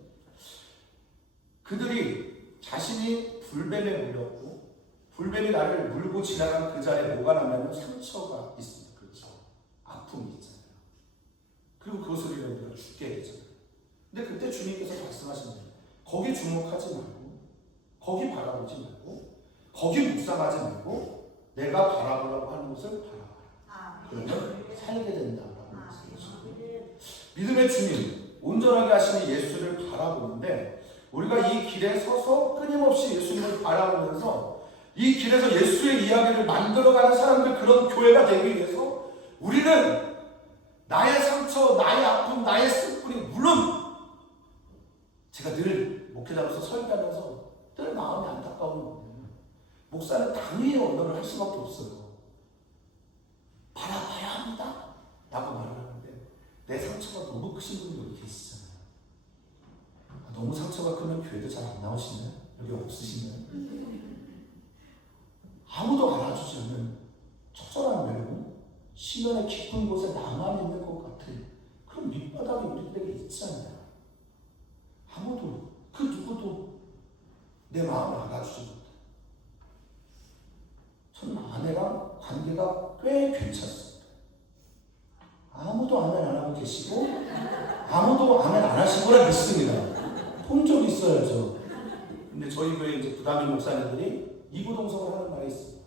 그들이 자신이 불뱀에 물렸고 불뱀이 나를 물고 지나간 그 자리에 뭐가 나면 상처가 있습니다. 그렇죠. 아픔이 있잖아요. 그리고 그것을 잃으면 우리가 죽게 되잖아요. 근데 그때 주님께서 말씀하시는 거예요. 거기 주목하지 말고, 거기 바라보지 말고, 거기 묵상하지 말고 내가 바라보라고 하는 것을 바라봐라. 그러면 살게 된다라고 말씀하시거든요. 믿음의 주님, 온전하게 하시는 예수를 바라보는데 우리가 이 길에 서서 끊임없이 예수님을 바라보면서 이 길에서 예수의 이야기를 만들어가는 사람들, 그런 교회가 되기 위해서 우리는 나의 상처, 나의 아픔, 나의 슬픔이, 물론 제가 늘 목회자로서 설교하면서 늘 마음이 안타까운 목사는 당연히 언어를 할 수밖에 없어요. 바라봐야 합니다 라고 말을 하는데 내 상처가 너무 크신 분이 여기 계시잖아요. 너무 상처가 크면 교회도 잘 안 나오시나요? 여기 없으시나요? 아무도 알아주지 않는 처절한 외로움, 시련의 깊은 곳에 나만 있는 것 같은 그런 밑바닥이 우리들에게 있지 않나요? 아무도, 그 누구도 내 마음을 알아주지 못해요. 저는 아내랑 관계가 꽤 괜찮습니다. 아무도 아멘 안 하고 계시고 아무도 아멘 안 하신 거라 믿습니다. 본 적 있어야죠. 근데 저희 교회 이제 부담임 목사님들이 이구동성을 하는 말이 있습니다.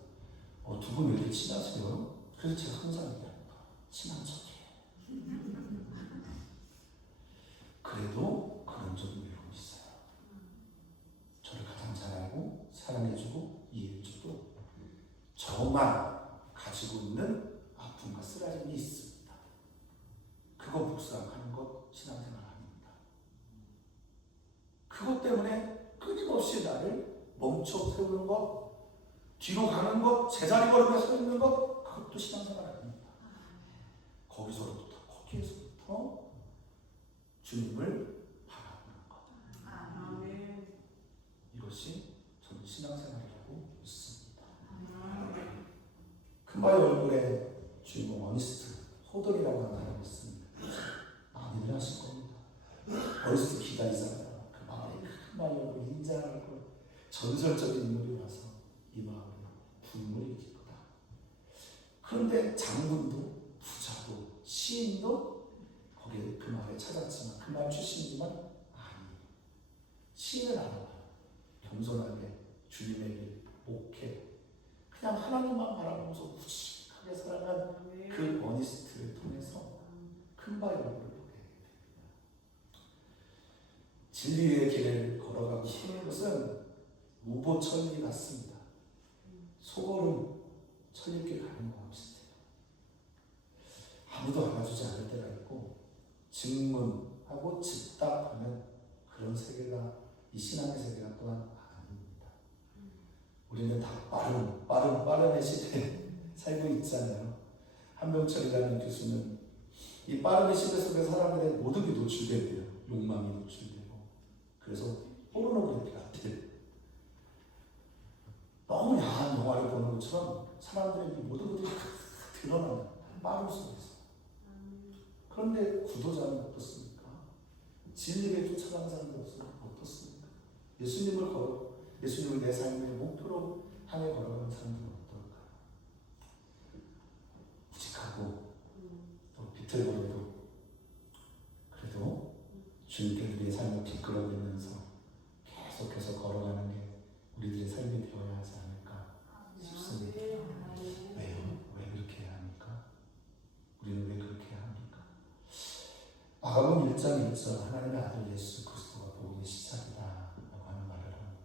두 분 왜 이렇게 친하세요? 그래서 제가 항상 얘기합니다. 친한 척이에요. 그래도 그런 좀 외로움이 있어요. 저를 가장 잘 알고 사랑해주고 이해해주고 저만 가지고 있는 아픔과 쓰라림이 있습니다. 그거 묵상하는 것 신앙생활 아닙니다. 그것 때문에 끊임없이 나를 멈춰 세우는 것, 뒤로 가는 것, 제자리 걸음에 서 있는 것, 그것도 신앙생활 아닙니다. 거기서부터, 거기에서부터 주님을 바라보는 것. 이것이 저는 신앙생활이라고 믿습니다. 큰바위 얼굴의 주인공 어니스트, 호돈이라고 하는 사람이 있습니다. 많이들 하실 겁니다. 어니스트 기다리잖아요. 그 마을에 큰바위 얼굴, 인자한 얼굴, 전설적인 인물이 와서 이 마을에 부흥을 일으킬 거다. 그런데 장군도 부자도 시인도 거기에 그 마을에 찾았지만 그 마을 출신이지만 아니에요. 시인을 알아봐요. 겸손하게 주님의 길, 목회, 그냥 하나님만 바라보면서 무식하게 살아간 그 어니스트를 통해서 큰 바위를 보게 됩니다. 진리의 길을 걸어가고 싶은 것은 무보천리 같습니다. 소걸음 천리길 가는 거와 비슷해요. 아무도 알아주지 않을 때가 있고 질문하고 즉답하는 그런 세계가 이 신앙의 세계가 또한 아닙니다. 우리는 다 빠른 시대에 살고 있잖아요. 한병철이라는 교수는 이 빠른 시대 속에 사람들의 모든 게 노출되대요. 욕망이 노출되고. 그래서 포르노그래피 같은 너무 야한 영화를 보는 것처럼 사람들의 모든 것들이 드러나는 빠른 속에서. 그런데 구도자는 어떻습니까? 진리를 쫓아가는 사람들로서 어떻습니까? 예수님을 내 삶의 목표로 향해 걸어가는 사람들은 어떨까요? 무직하고 또 비틀거려도 그래도 주님께 우리의 삶을 이끌어내면서 계속해서 걸어가는 게 우리들의 삶이 되어야 하지 않을까 싶습니다. 왜요? 왜 그렇게 해야 합니까? 우리는 왜 그렇게 해야 합니까? 마가복음 1장 1절 하나님의 아들 예수 그리스도가 복음의 시작이다 라고 하는 말을 합니다.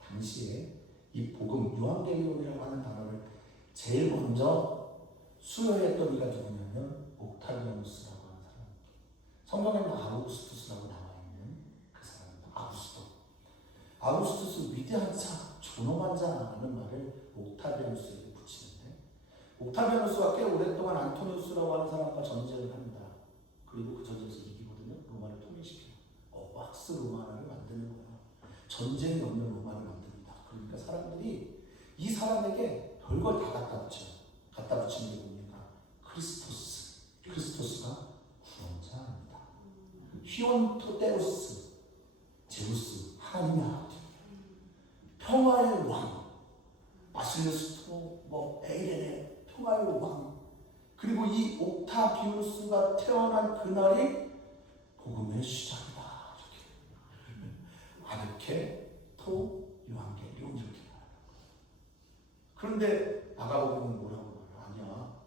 당시에 이 복음, 유한계리온이라고 하는 단어를 제일 먼저 수여했던 이가 누구냐면 옥타비아누스라고 하는 사람입니다. 성경에는 아우구스투스라고 나와있는 그 사람입니다. 아우구스투스 위대한 자, 존엄한 자라는 말을 옥타비아누스에게 붙이는데 옥타비아누스가 꽤 오랫동안 안토니우스라고 하는 사람과 전쟁을 합니다. 그리고 그 전쟁에서 이기거든요. 로마를 통일시켜요. 왁스 로마를 만드는 거예요. 전쟁이 없는 로마를 만듭니다. 그러니까 사람들이 이 사람에게 별걸 다 갖다 붙이는 게 뭡니까? 크리스토스가 구원자입니다. 히온토데우스, 제우스, 하나님의 아버지, 평화의 왕, 바실리스토, 에이렌의 평화의 왕, 그리고 이 옥타비우스가 태어난 그날이 복음의 시작이다. 이렇게 아르케 요한계리온 이렇게 말해요. 그런데 마가복음은 뭐라고 말해요?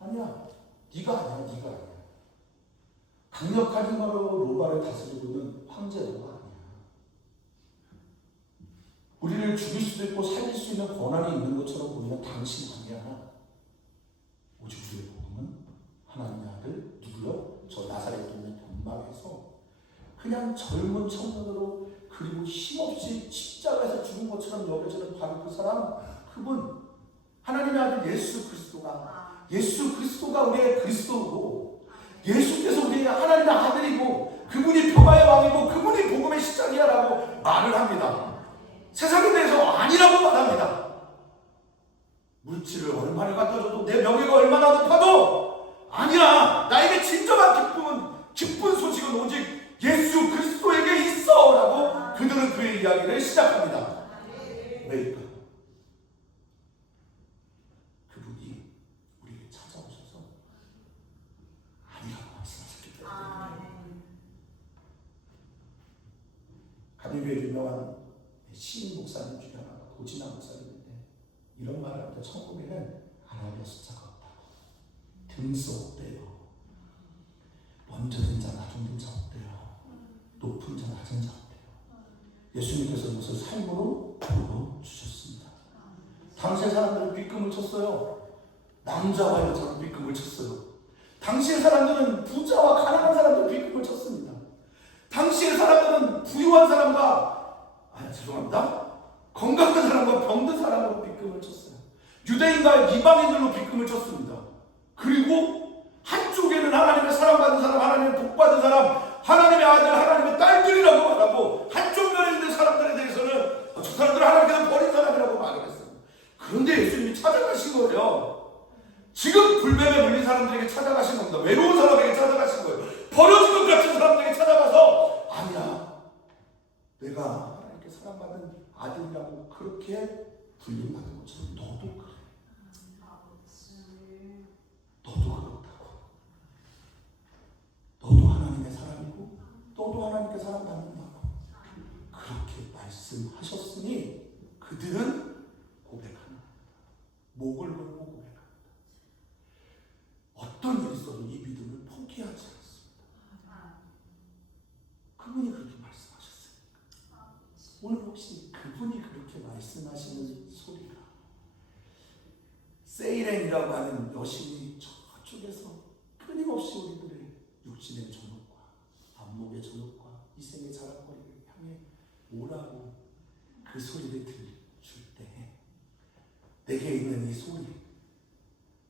아니야. 네가 아니야. 강력하게 나라를 다스리고 있는 황제도가 아니야. 우리를 죽일 수도 있고 살릴 수 있는 권한이 있는 것처럼 보이는 당신 아니야. 오직 우리의 복음은 하나님의 아들 누구요? 저 나사렛 동네 변막에서 그냥 젊은 청년으로 그리고 힘없이 십자가에서 죽은 것처럼 여겨지는 바로 그 사람, 그분 하나님의 아들 예수 그리스도가 우리의 그리스도고, 예수께서 우리의 하나님의 아들이고, 그분이 평화의 왕이고, 그분이 복음의 시작이야라고 말을 합니다. 세상에 대해서 아니라고 말합니다. 물질을 얼마나 갖다 줘도, 내 명예가 얼마나 높아도 아니야. 나에게 진정한 기쁜 소식은 오직 예수 그리스도에게 있어 라고 그들은 그의 이야기를 시작합니다. 왜일까? 그분이 우리에게 찾아오셔서 아니라고 말씀하셨기 때문에. 가리비의 유명한 시인 목사님 중에 하나가 고진아 목사님인데 이런 말을 합니다. 천국에는 아라비아 숫자가 없다고. 등수 없대요. 먼저 된 자, 나중 된 자 없대요. 높은 자, 낮은 자 없대요. 예수님께서 그것을 삶으로 보여주셨습니다. 당시의 사람들은 빗금을 쳤어요. 남자와 여자가 빗금을 쳤어요. 당시의 사람들은 부자와 가난한 사람들 빗금을 쳤습니다. 당시의 사람들은 부유한 사람과 건강한 사람과 병든 사람으로 빗금을 쳤어요. 유대인과 이방인들로 빗금을 쳤습니다. 그리고 한쪽에는 하나님의 사랑받은 사람, 하나님의 복받은 사람, 하나님의 아들, 하나님의 딸들이라고 말하고, 한쪽 면에 있는 사람들에 대해서는 저 사람들은 하나님께서 버린 사람이라고 말을 했어요. 그런데 예수님이 찾아가신 거예요. 지금 불뱀에 물린 사람들에게 찾아가신 겁니다. 외로운 사람에게 찾아가신 거예요. 버려진 것 같은 사람들에게 찾아가서 아니야, 내가 하나님께 사랑받은 아들이라고 그렇게 불림받은 것처럼 너도 그래. 너도 그렇다고. 너도 하나님의 사람이고 너도 하나님께 사랑받는다고 그렇게 말씀하셨으니 그들은 고백합니다. 목을 걸고 고백합니다. 어떤 일이 있어도 이 믿음을 포기하지 않습니다. 그분이 그렇게 말씀하셨으니까 오늘 혹시 그분이 그렇게 말씀하시는 소리가 세이렌이라고 하는 여신이 저쪽에서 끊임없이 우리들의 육신의 전욕과 안목의 전욕과 이생의 자랑거리를 향해 오라고 그 소리를 들려줄 때 내게 있는 이 소리,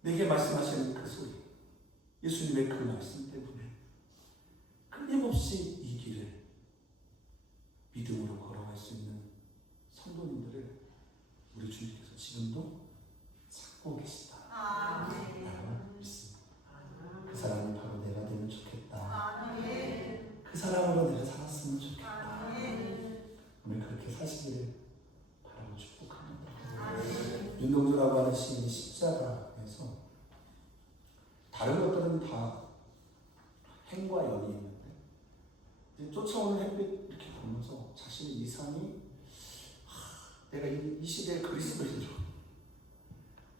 내게 말씀하시는 그 소리, 예수님의 그 말씀 때문에 끊임없이 이 길을 믿음으로 걸어갈 수 있는 성도님들을 우리 주님께서 지금도 찾고 계시다. 라고 믿습니다. 그 사람이 바로 내가 되면 좋겠다. 그 사람으로 내가 살았으면 좋겠다. 오늘 그렇게 사시기를 바라고 축복합니다. 윤동주라고 하는 시인이 십자가에서 다른 것들은 다 행과 연이 있는데 이제 쫓아오는 햇빛 이렇게 보면서 자신의 이상이 내가 이 시대의 그리스도인으로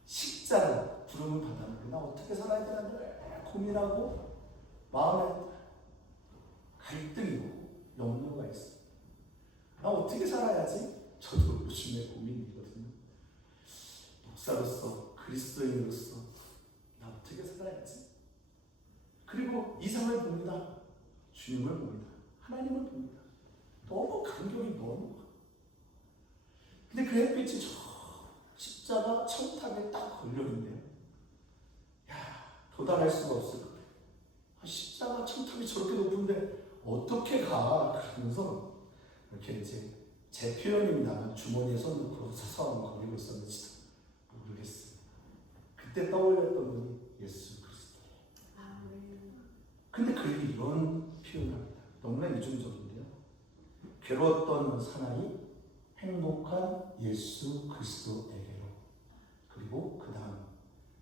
십자가 부름을 받았는데 나 어떻게 살아야 되나 고민하고 마음에 갈등이 오고 염려가 있어. 나 어떻게 살아야지? 저도 요즘에 고민이거든요. 목사로서 그리스도인으로서 나 어떻게 살아야지? 그리고 이상을 봅니다. 주님을 봅니다. 하나님을 봅니다. 너무 간격이 너무 커. 근데 그 햇빛이 저 십자가 첨탑에 딱 걸려있네요. 야, 도달할 수가 없을 것 같아요. 십자가 첨탑이 저렇게 높은데 어떻게 가? 그러면서 이렇게 이제 제 표현입니다만 주머니에 손 넣고 서서 거리고 있었는지도 모르겠어요. 그때 떠올렸던 분이 예수 그리스도예요. 근데 그에게 이런 표현을 합니다. 너무나 이중적인데요. 괴로웠던 사나이 행복한 예수 그리스도에게로. 그리고 그 다음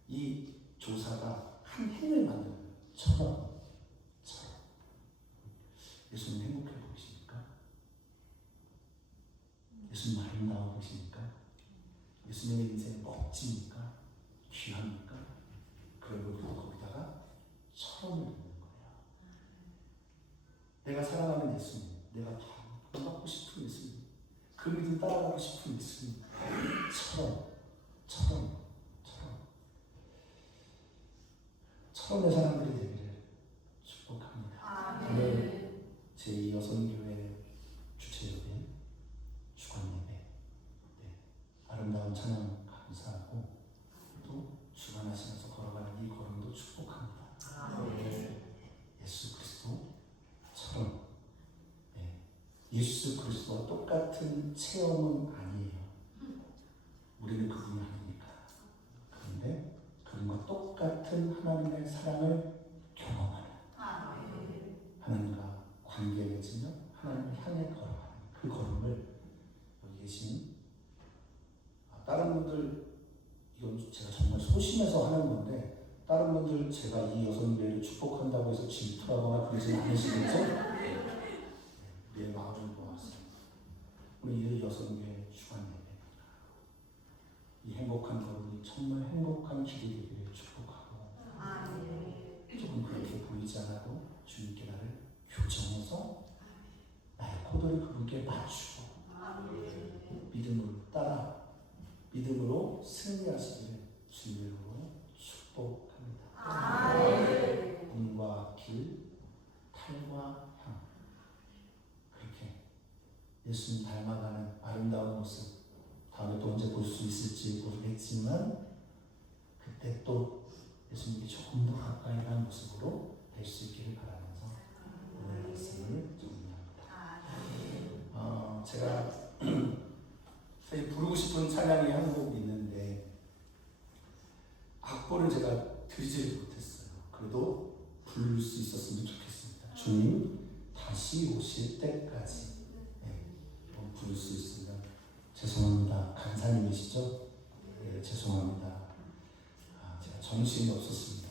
이 조사가 한 행을 만드는 처럼 예수님 행복해 보이십니까? 예수님 아름다워 보이십니까? 예수님의 인생이 멋집니까? 귀합니까? 그리고 거기다가 처럼을 넣는 거예요. 내가 사랑하는 예수님, 내가 받고 싶은 예수님, 그 믿음 따라가고 싶은 예수님처럼 내 사람들이 되기를 축복합니다. 오늘 제2여성교회 주체적인 주간예배, 아름다운 찬양 감사하고 또 주관하시면서 걸어가는 이 걸음도 축복합니다. 예수 그리스도처럼 예수 그리스도와 똑같은 체험은 아니에요. 우리는 그분이 아니니까. 그런데 그분과 똑같은 하나님의 사랑을 경험하는, 하나님과 관계 맺으며 하나님을 향해 걸어가는 그 걸음을 여기 계신 다른 분들, 이건 제가 정말 소심해서 하는 건데 다른 분들 제가 이 여성교회를 축복한다고 해서 질투하거나 그러진 않으시겠죠? 우리의 마음을 모아서 우리 이 여성교회 주간예배, 이 행복한 걸음이 정말 행복한 길이 되기를 축복하고, 조금 그렇게 보이지 않아도 주님께 나를 교정해서 나의 코드를 그분께 맞추고 믿음으로 따라 믿음으로 승리하시기를 주님으로 축복합니다. 몸과 길, 탈과 향, 그렇게 예수님 닮아가는 아름다운 모습, 다음에 또 언제 볼 수 있을지 모르겠지만 그때 또 예수님께 조금 더 가까이 가는 모습으로 될 수 있기를 바라면서 오늘 말씀을 정리합니다. 제가 사실 부르고 싶은 찬양이 한 곡 있는데 악보를 제가 드리지 못했어요. 그래도 부를 수 있었으면 좋겠습니다. 주님 다시 오실 때까지 부를 수 있으면 죄송합니다. 간사님이시죠? 네, 죄송합니다. 제가 정신이 없었습니다.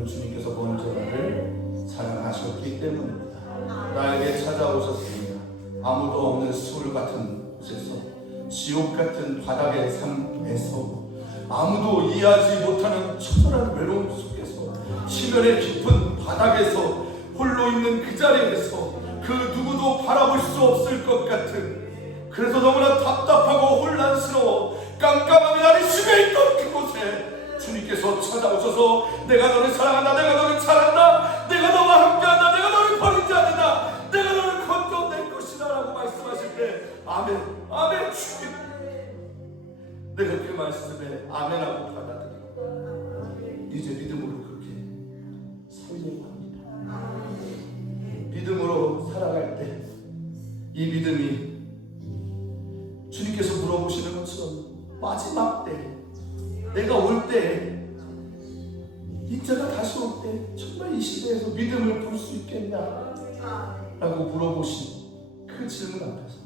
이유는 주님께서 먼저 나를 사랑하셨기 때문입니다. 나에게 찾아오셨습니다. 아무도 없는 수울 같은 곳에서, 지옥 같은 바닥의 삶에서, 아무도 이해하지 못하는 처절한 외로움 속에서, 시면의 깊은 바닥에서 홀로 있는 그 자리에서 그 누구도 바라볼 수 없을 것 같은, 그래서 너무나 답답하고 혼란스러워 깜깜함이 나를 심해있던 그곳에 주님께서 찾아오셔서 내가 너를 사랑한다, 내가 너를 잘한다, 내가 너와 함께한다, 내가 너를 버리지 않는다, 내가 너를 건져낼 것이다 라고 말씀하실 때 아멘, 아멘. 주님, 내가 그 말씀에 아멘하고 받아들이고 이제 믿음으로 그렇게 살려고 합니다. 믿음으로 살아갈 때 이 믿음이 주님께서 물어보시는 것처럼 마지막 때, 내가 올 때, 인자가 다시 올 때 정말 이 시대에서 믿음을 볼 수 있겠냐 라고 물어보신 그 질문 앞에서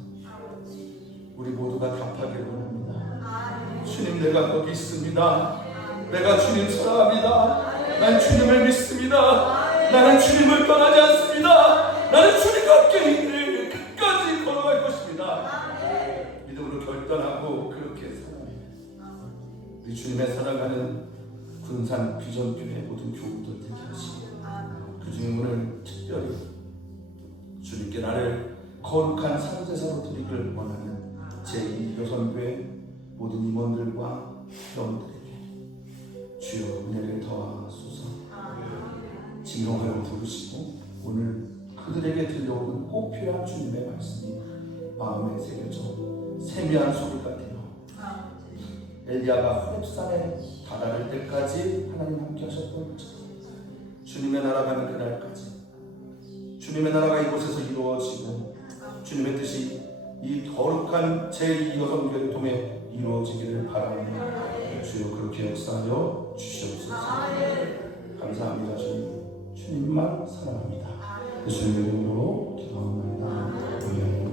우리 모두가 답하기를 원합니다. 주님, 내가 거기 있습니다. 내가 주님 사랑합니다. 난 주님을 믿습니다. 나는 주님을 떠나지 않습니다. 나는 주님과 함께 이 길을 끝까지 걸어갈 것입니다. 믿음으로 결단하고 그렇게 살아요. 우리 주님의 살아가는 군산 비전교회 모든 교우들 되게 하시고, 그 중에 오늘 특별히 주님께 나를 거룩한 상제사로 드리기를 원하는 제2여선교회 모든 임원들과 회원들에게 주여 은혜를 더하소서. 진정하여 부르시고 오늘 그들에게 들려오는 꼭 필요한 주님의 말씀이 마음에 새겨져 세미한 소리가 되어 엘리야가 호렙산에 다다를 때까지 하나님 함께 하셨던 것처럼 주님의 나라가는 그날까지 주님의 나라가 이곳에서 이루어지고 주님의 뜻이 이 거룩한 제2여선교회를 통해 이루어지기를 바라오며 주여 그렇게 역사하여 주시옵소서. 감사합니다. 주님, 주님만 사랑합니다. 예수님의 이름으로 기도합니다. 아멘.